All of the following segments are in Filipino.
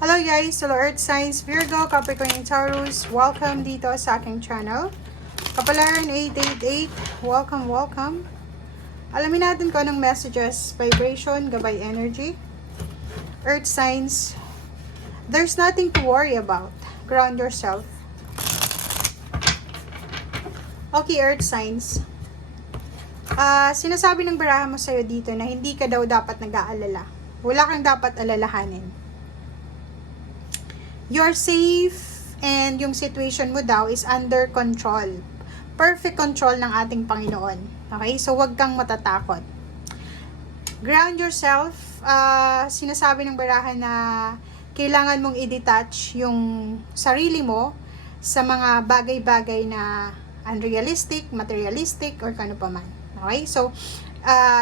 Hello guys, hello Earth Signs, Virgo, Capricorn, and Taurus. Welcome dito sa aking channel. Kapalaran 888, welcome. Alamin natin kung anong messages, vibration, gabay energy. Earth Signs, there's nothing to worry about. Ground yourself. Okay, Earth Signs. Sinasabi ng baraha mo sa'yo dito na hindi ka daw dapat nag-aalala. Wala kang dapat alalahanin. You're safe and yung situation mo daw is under control. Perfect control ng ating Panginoon. Okay? So, wag kang matatakot. Ground yourself. Sinasabi ng baraha na kailangan mong i-detach yung sarili mo sa mga bagay-bagay na unrealistic, materialistic, or kano pa man. Okay? So,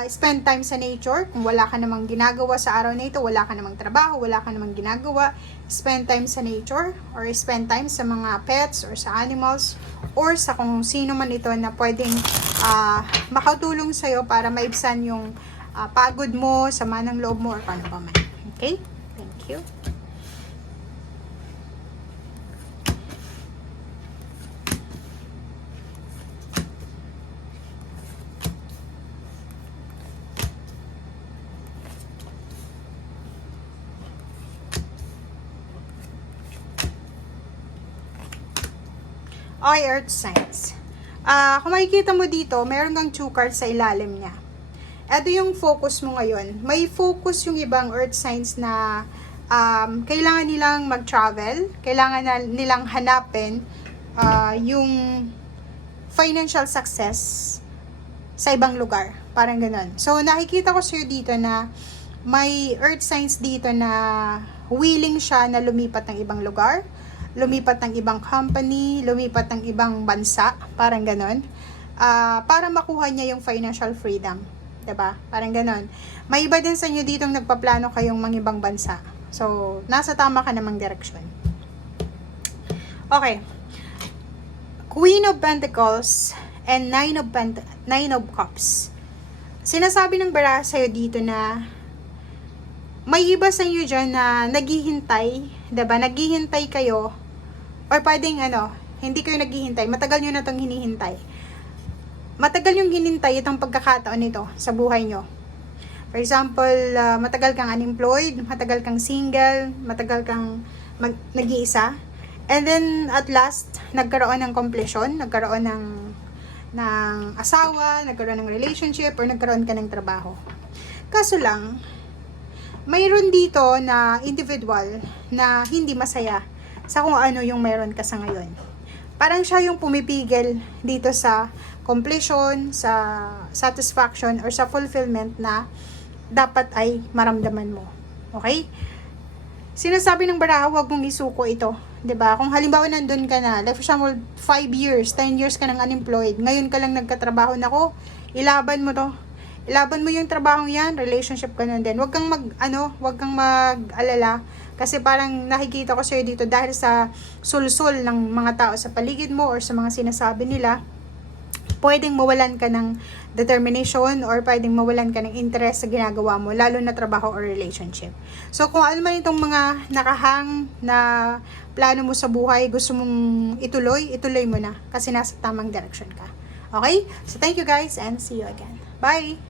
spend time sa nature. Kung wala ka namang ginagawa sa araw na ito, wala ka namang trabaho, wala ka namang ginagawa, spend time sa nature or spend time sa mga pets or sa animals or sa kung sino man ito na pwedeng makatulong sa'yo para maibsan yung pagod mo, sama ng loob mo, or paano pa man. Okay? Thank you. Okay, Earth Signs. Kung makikita mo dito, meron kang 2 cards sa ilalim niya. Ito yung focus mo ngayon. May focus yung ibang Earth Signs na kailangan nilang mag-travel, kailangan nilang hanapin yung financial success sa ibang lugar. Parang ganun. So, nakikita ko sa'yo dito na may Earth Signs dito na willing siya na lumipat ng ibang lugar, lumipat ng ibang company, lumipat ng ibang bansa, parang ganon, para makuha niya yung financial freedom. Diba? Parang ganon. May iba din sa inyo ditong nagpaplano kayong mga ibang bansa. So, nasa tama ka namang direksyon. Okay. Queen of Pentacles and Nine of Cups. Sinasabi ng baraha sa'yo dito na may iba sa inyo dyan na naghihintay, diba? Naghihintay kayo. Or pwedeng hindi kayo naghihintay. Matagal nyo na itong hinihintay. Matagal yung hinintay itong pagkakataon nito sa buhay nyo. For example, matagal kang unemployed, matagal kang single, matagal kang nag-iisa. And then, at last, nagkaroon ng completion, nagkaroon ng asawa, nagkaroon ng relationship, or nagkaroon ka ng trabaho. Kaso lang, mayroon dito na individual na hindi masaya sa kung ano yung meron ka sa ngayon. Parang siya yung pumipigil dito sa completion, sa satisfaction, or sa fulfillment na dapat ay maramdaman mo. Okay? Sinasabi ng baraha, huwag mong isuko ito. 'Di ba? Kung halimbawa nandun ka na, like for example, 5 years, 10 years ka nang unemployed, ngayon ka lang nagkatrabaho, nako, ilaban mo to. Ilaban mo yung trabaho yan, relationship ka nun din. Huwag kang mag-alala. Kasi parang nakikita ko sa'yo dito dahil sa sulsul ng mga tao sa paligid mo or sa mga sinasabi nila, pwedeng mawalan ka ng determination or pwedeng mawalan ka ng interest sa ginagawa mo, lalo na trabaho or relationship. So, kung ano man itong mga nakahang na plano mo sa buhay, gusto mong ituloy mo na kasi nasa tamang direction ka. Okay? So, thank you guys and see you again. Bye!